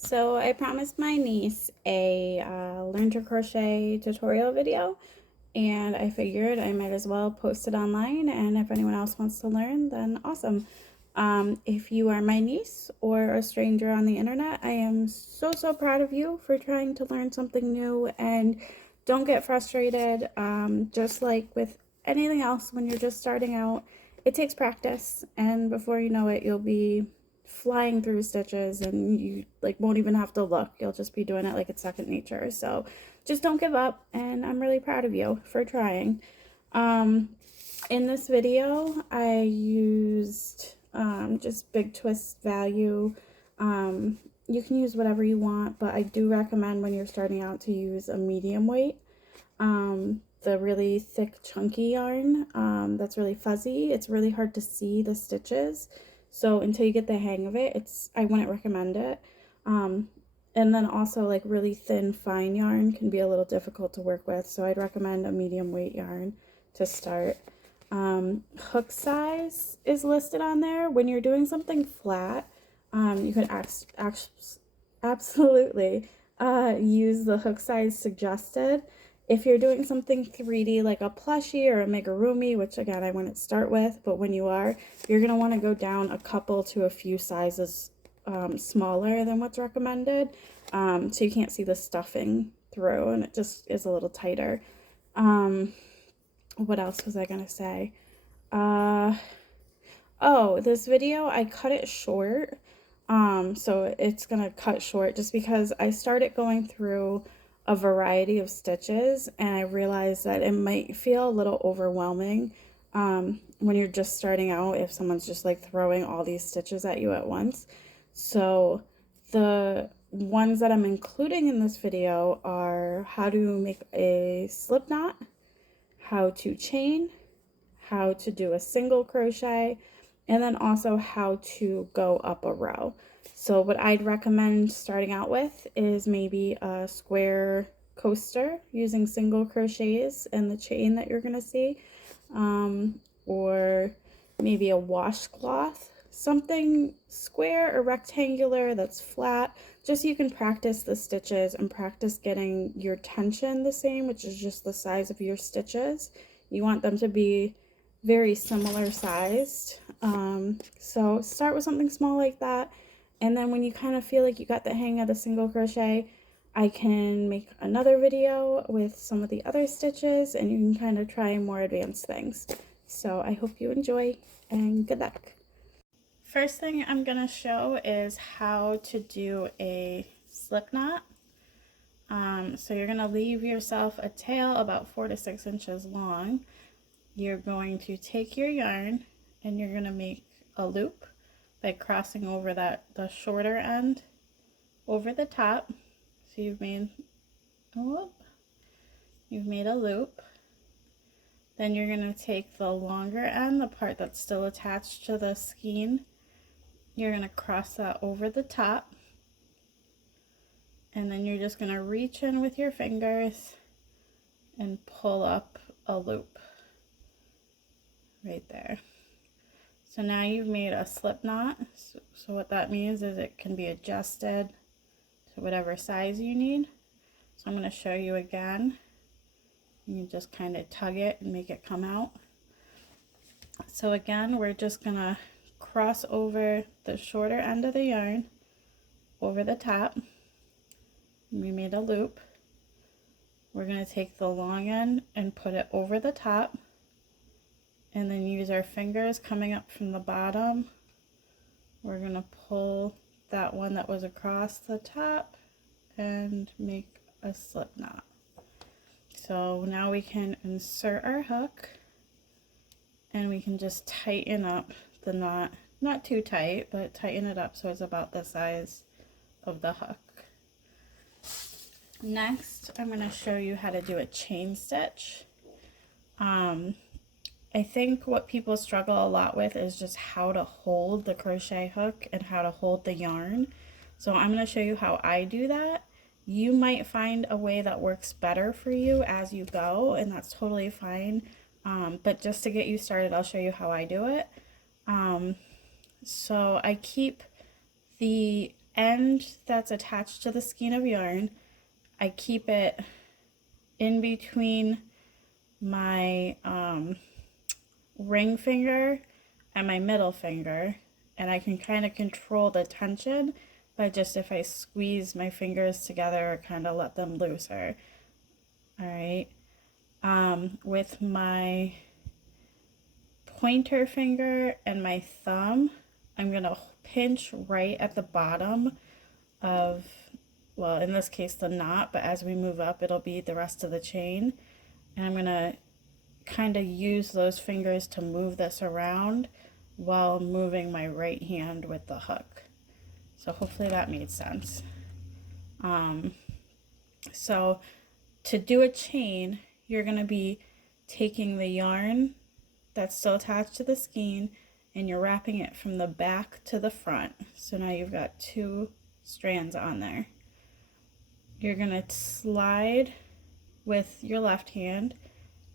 So I promised my niece a learn to crochet tutorial video, and I figured I might as well post it online, and if anyone else wants to learn, then awesome. If you are my niece or a stranger on the internet, I am so proud of you for trying to learn something new, and don't get frustrated. Just like with anything else, when you're just starting out, it takes practice, and before you know it, you'll be flying through stitches and you like won't even have to look. You'll just be doing it like it's second nature. So just don't give up, and I'm really proud of you for trying. Um, in this video, I used just Big Twist value. You can use whatever you want, but I do recommend when you're starting out to use a medium weight. The really thick chunky yarn that's really fuzzy, it's really hard to see the stitches, so until you get the hang of it, I wouldn't recommend it. And then also like really thin fine yarn can be a little difficult to work with, so I'd recommend a medium weight yarn to start. Hook size is listed on there. When you're doing something flat, you could absolutely use the hook size suggested. If you're doing something 3D like a plushie or a amigurumi, which again I wouldn't start with, but when you are, you're going to want to go down a couple to a few sizes smaller than what's recommended, so you can't see the stuffing through and it just is a little tighter. What else was I going to say? Oh, this video, I cut it short. So it's gonna cut short just because I started going through a variety of stitches and I realized that it might feel a little overwhelming when you're just starting out, if someone's just like throwing all these stitches at you at once. So the ones that I'm including in this video are how to make a slip knot, how to chain, how to do a single crochet, and then also how to go up a row. So what I'd recommend starting out with is maybe a square coaster using single crochets and the chain that you're gonna see, or maybe a washcloth, something square or rectangular that's flat, just so you can practice the stitches and practice getting your tension the same, which is just the size of your stitches. You want them to be very similar sized. So start with something small like that, and then when you kind of feel like you got the hang of the single crochet, I can make another video with some of the other stitches and you can kind of try more advanced things. So I hope you enjoy and good luck. First thing I'm going to show is how to do a slip knot. So you're going to leave yourself a tail about 4 to 6 inches long. You're going to take your yarn and you're going to make a loop by crossing over the shorter end over the top. So you've made a loop. Then you're going to take the longer end, the part that's still attached to the skein. You're going to cross that over the top. And then you're just going to reach in with your fingers and pull up a loop right there. So now you've made a slip knot. So what that means is it can be adjusted to whatever size you need. So I'm going to show you again. You just kind of tug it and make it come out. So again, we're just going to cross over the shorter end of the yarn over the top. We made a loop. We're going to take the long end and put it over the top, and then use our fingers coming up from the bottom. We're going to pull that one that was across the top and make a slip knot. So now we can insert our hook and we can just tighten up the knot, not too tight, but tighten it up so it's about the size of the hook. Next, I'm going to show you how to do a chain stitch. I think what people struggle a lot with is just how to hold the crochet hook and how to hold the yarn. So I'm going to show you how I do that. You might find a way that works better for you as you go, and that's totally fine. But just to get you started, I'll show you how I do it. So I keep the end that's attached to the skein of yarn, I keep it in between my ring finger and my middle finger, and I can kind of control the tension by just if I squeeze my fingers together or kind of let them looser. All right. With my pointer finger and my thumb, I'm going to pinch right at the bottom of, well, in this case, the knot, but as we move up, it'll be the rest of the chain. And I'm going to kind of use those fingers to move this around while moving my right hand with the hook. So hopefully that made sense. So to do a chain, you're going to be taking the yarn that's still attached to the skein and you're wrapping it from the back to the front. So now you've got 2 strands on there. You're going to slide with your left hand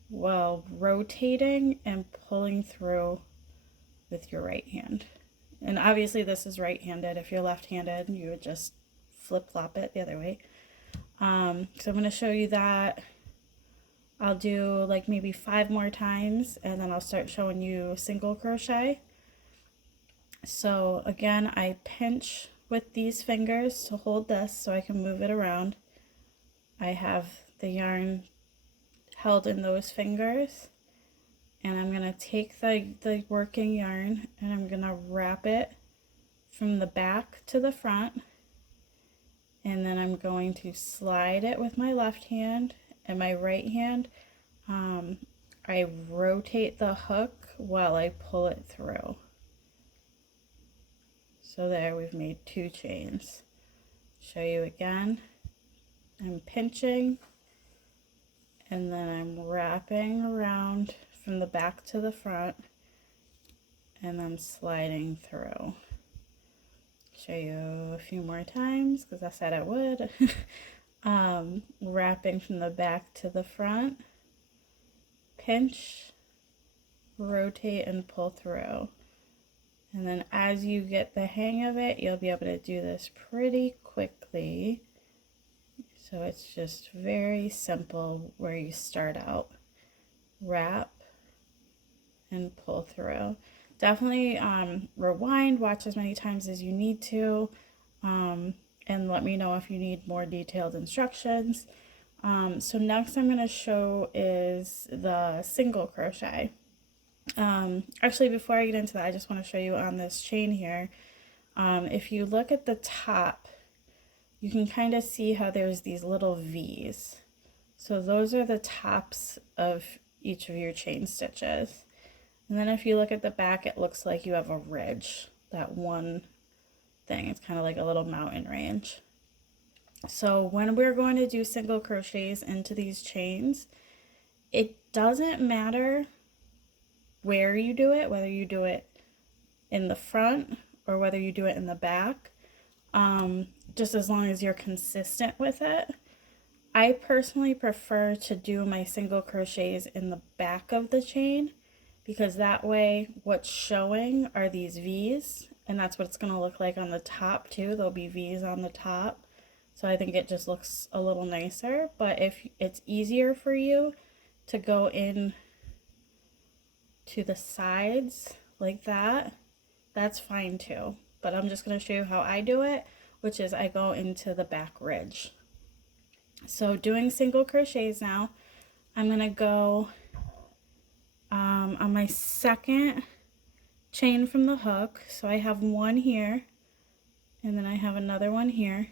while rotating and pulling through with your right hand. And obviously this is right-handed. If you're left-handed, you would just flip-flop it the other way. So I'm going to show you that. I'll do like maybe 5 more times and then I'll start showing you single crochet. So again, I pinch with these fingers to hold this so I can move it around. I have the yarn held in those fingers, and I'm going to take the working yarn and I'm going to wrap it from the back to the front, and then I'm going to slide it with my left hand, and my right hand I rotate the hook while I pull it through. So there, we've made 2 chains. Show you again. I'm pinching and then I'm wrapping around from the back to the front and then sliding through. Show you a few more times because I said I would. Wrapping from the back to the front, pinch, rotate and pull through. And then as you get the hang of it, you'll be able to do this pretty quickly. So it's just very simple where you start out. Wrap and pull through. Definitely rewind, watch as many times as you need to, and let me know if you need more detailed instructions. So next I'm going to show is the single crochet. Actually, before I get into that, I just want to show you on this chain here. If you look at the top, you can kind of see how there's these little V's. So those are the tops of each of your chain stitches. And then if you look at the back, it looks like you have a ridge, that one thing. It's kind of like a little mountain range. So when we're going to do single crochets into these chains, it doesn't matter where you do it, whether you do it in the front or whether you do it in the back, just as long as you're consistent with it. I personally prefer to do my single crochets in the back of the chain because that way what's showing are these V's, and that's what it's going to look like on the top too. There'll be V's on the top. So I think it just looks a little nicer, but if it's easier for you to go in to the sides like that, that's fine too. But I'm just going to show you how I do it, which is I go into the back ridge. So doing single crochets now, I'm going to go on my second chain from the hook. So I have one here and then I have another one here.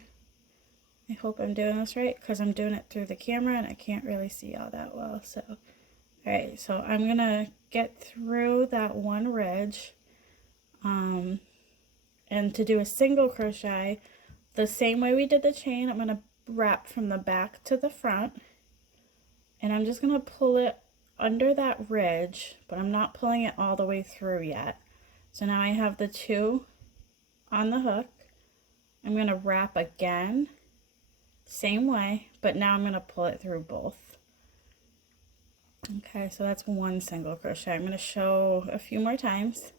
I hope I'm doing this right because I'm doing it through the camera and I can't really see all that well. So, all right, so I'm going to get through that one ridge. And to do a single crochet, the same way we did the chain, I'm going to wrap from the back to the front. And I'm just going to pull it under that ridge, but I'm not pulling it all the way through yet. So now I have the 2 on the hook. I'm going to wrap again, same way, but now I'm going to pull it through both. Okay, so that's one single crochet. I'm going to show a few more times.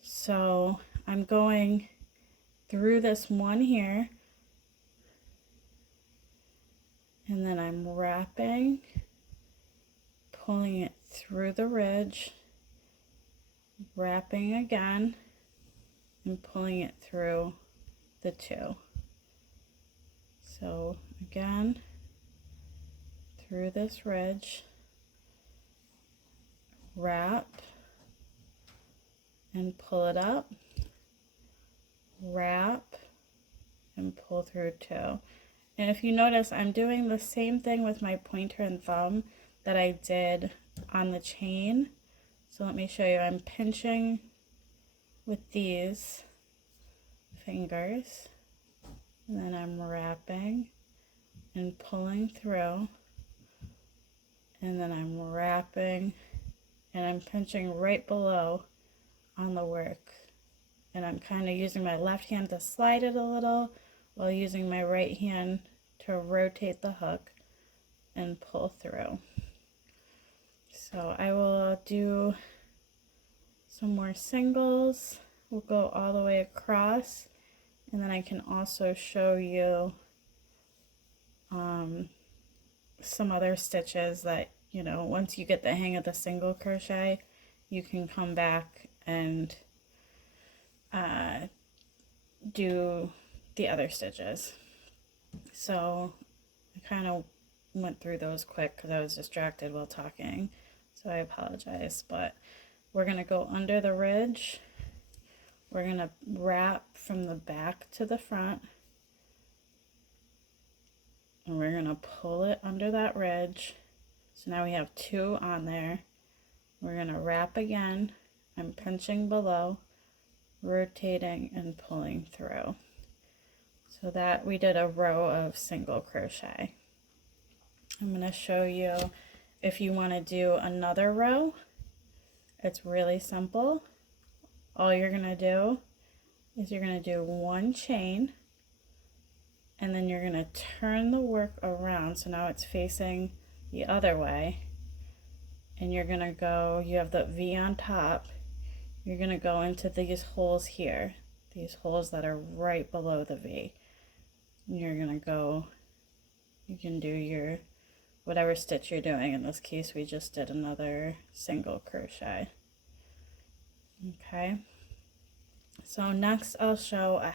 So I'm going through this one here, and then I'm wrapping, pulling it through the ridge, wrapping again, and pulling it through the two. So again, through this ridge, wrap and pull it up, wrap and pull through two. And if you notice, I'm doing the same thing with my pointer and thumb that I did on the chain. So let me show you. I'm pinching with these fingers, and then I'm wrapping and pulling through, and then I'm wrapping and I'm pinching right below on the work, and I'm kind of using my left hand to slide it a little while using my right hand to rotate the hook and pull through. So I will do some more singles. We'll go all the way across, and then I can also show you some other stitches that, you know, once you get the hang of the single crochet, you can come back and do the other stitches. So I kind of went through those quick because I was distracted while talking, so I apologize. But we're going to go under the ridge, we're going to wrap from the back to the front, and we're going to pull it under that ridge. So now we have two on there. We're going to wrap again. I'm pinching below, rotating and pulling through. So that we did a row of single crochet. I'm going to show you if you want to do another row. It's really simple. All you're going to do is you're going to do one chain, and then you're going to turn the work around, so now it's facing the other way, and you're going to go, you have the V on top, you're going to go into these holes here, these holes that are right below the V. And you're going to go, you can do your whatever stitch you're doing. In this case we just did another single crochet. Okay, so next I'll show a